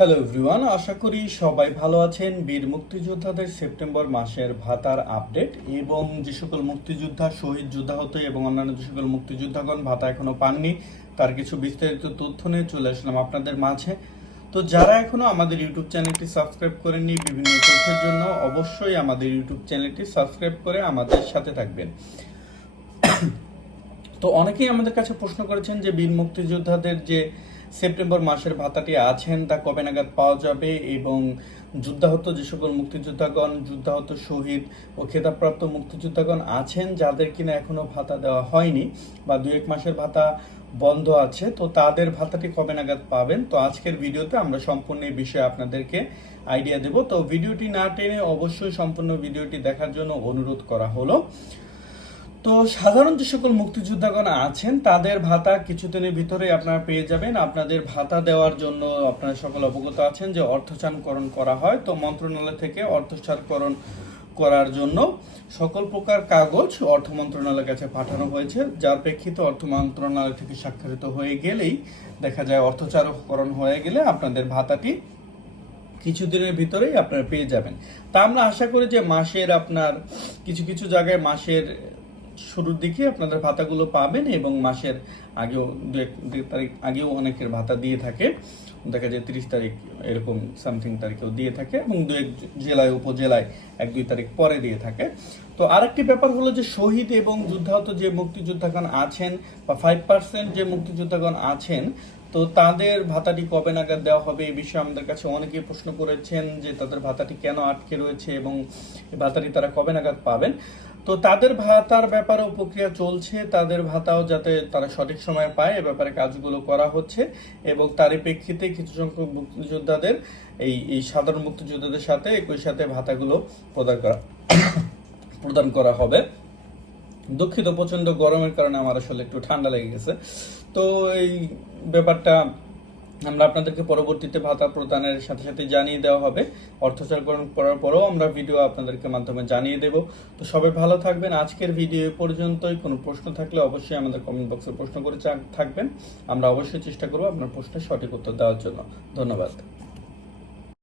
Hello everyone আশা করি সবাই ভালো আছেন। বীর মুক্তিযোদ্ধাদের সেপ্টেম্বর মাসের ভাতার আপডেট এবং যে সকল মুক্তিযোদ্ধা, শহীদ যোদ্ধা হতে এবং অন্যান্য যে সকল মুক্তিযোদ্ধাগণ ভাতা এখনও পাননি, তার কিছু বিস্তারিত তথ্য নিয়ে চলে আসলাম আপনাদের মাঝে। তো যারা এখনও আমাদের ইউটিউব চ্যানেলটি সাবস্ক্রাইব করেননি বিভিন্ন তথ্যের জন্য, অবশ্যই আমাদের ইউটিউব চ্যানেলটি সাবস্ক্রাইব করে আমাদের সাথে থাকবেন। তো অনেকেই আমাদের কাছে প্রশ্ন করেছেন যে বীর মুক্তিযোদ্ধাদের যে সেপ্টেম্বর মাসের ভাতাটি আছেন, তা কবে নাগাদ পাওয়া যাবে এবং যুদ্ধাহত যে সকল মুক্তিযোদ্ধাগণ, যুদ্ধাহত শহীদ ও খেতাবপ্রাপ্ত মুক্তিযোদ্ধাগণ আছেন, যাদের কিনা এখনও ভাতা দেওয়া হয়নি বা দু এক মাসের ভাতা বন্ধ আছে, তো তাদের ভাতাটি কবে নাগাদ পাবেন? তো আজকের ভিডিওতে আমরা সম্পূর্ণ এই বিষয়ে আপনাদেরকে আইডিয়া দেব। তো ভিডিওটি না টেনে অবশ্যই সম্পূর্ণ ভিডিওটি দেখার জন্য অনুরোধ করা হলো। তো সাধারণ যে সকল মুক্তিযোদ্ধাগণ আছেন, তাদের ভাতা কিছুদিনের ভিতরে আপনারা পেয়ে যাবেন। আপনাদের ভাতা দেওয়ার জন্য আপনারা সকল অবগত আছেন যে অর্থচানকরণ করা হয়। তো মন্ত্রণালয় থেকে অর্থচারকরণ করার জন্য সকল প্রকার কাগজ অর্থ মন্ত্রণালয়ের কাছে পাঠানো হয়েছে। যার প্রেক্ষিতে অর্থ মন্ত্রণালয় থেকে স্বাক্ষরিত হয়ে গেলেই দেখা যায় অর্থচারকরণ হয়ে গেলে আপনাদের ভাতাটি কিছুদিনের ভিতরেই আপনারা পেয়ে যাবেন। তা আমরা আশা করি যে মাসের আপনার কিছু কিছু জায়গায় মাসের শুরুর দিকে আপনাদের ভাতাগুলো পাবেন এবং মাসের আগেও দু তারিখ আগেও অনেকের ভাতা দিয়ে থাকে। দেখা যায় তিরিশ তারিখ এরকম সামথিং তারিখেও দিয়ে থাকে এবং দু এক জেলায়, উপজেলায় এক দুই তারিখ পরে দিয়ে থাকে। তো আরেকটি ব্যাপার হলো যে শহীদ এবং যুদ্ধাহত যে মুক্তিযোদ্ধাগণ আছেন বা ফাইভ পার্সেন্ট যে মুক্তিযোদ্ধাগণ আছেন, তো তাদের ভাতাটি কবে নাগাদ দেওয়া হবে এই বিষয়ে আমাদের কাছে অনেকেই প্রশ্ন করেছেন যে তাদের ভাতাটি কেন আটকে রয়েছে এবং ভাতাটি তারা কবে নাগাদ পাবেন। তো তাদের ভাতার ব্যাপারেও প্রক্রিয়া চলছে, তাদের ভাতাও যাতে তারা সঠিক সময়ে পায়, এ ব্যাপারে কাজগুলো করা হচ্ছে এবং তারই প্রেক্ষিতে কিছু সংখ্যক মুক্তিযোদ্ধাদের, এই এই সাধারণ মুক্তিযোদ্ধাদের সাথে, একই সাথে ভাতাগুলো প্রদান করা প্রদান করা হবে। দুঃখিত প্রচণ্ড গরমের কারণে আমার আসলে একটু ঠান্ডা লেগে গেছে। তো এই ব্যাপারটা আমরা আপনাদেরকে পরবর্তীতে ভাতা প্রদানের সাথে সাথে জানিয়ে দেওয়া হবে। অর্থচারকরণ করার পরেও আমরা ভিডিও আপনাদেরকে মাধ্যমে জানিয়ে দেব। তো সবাই ভালো থাকবেন। আজকের ভিডিও পর্যন্তই। কোনো প্রশ্ন থাকলে অবশ্যই আমাদের কমেন্ট বক্সে প্রশ্ন করে থাকবেন। আমরা অবশ্যই চেষ্টা করব আপনার প্রশ্নের সঠিক উত্তর দেওয়ার জন্য। ধন্যবাদ।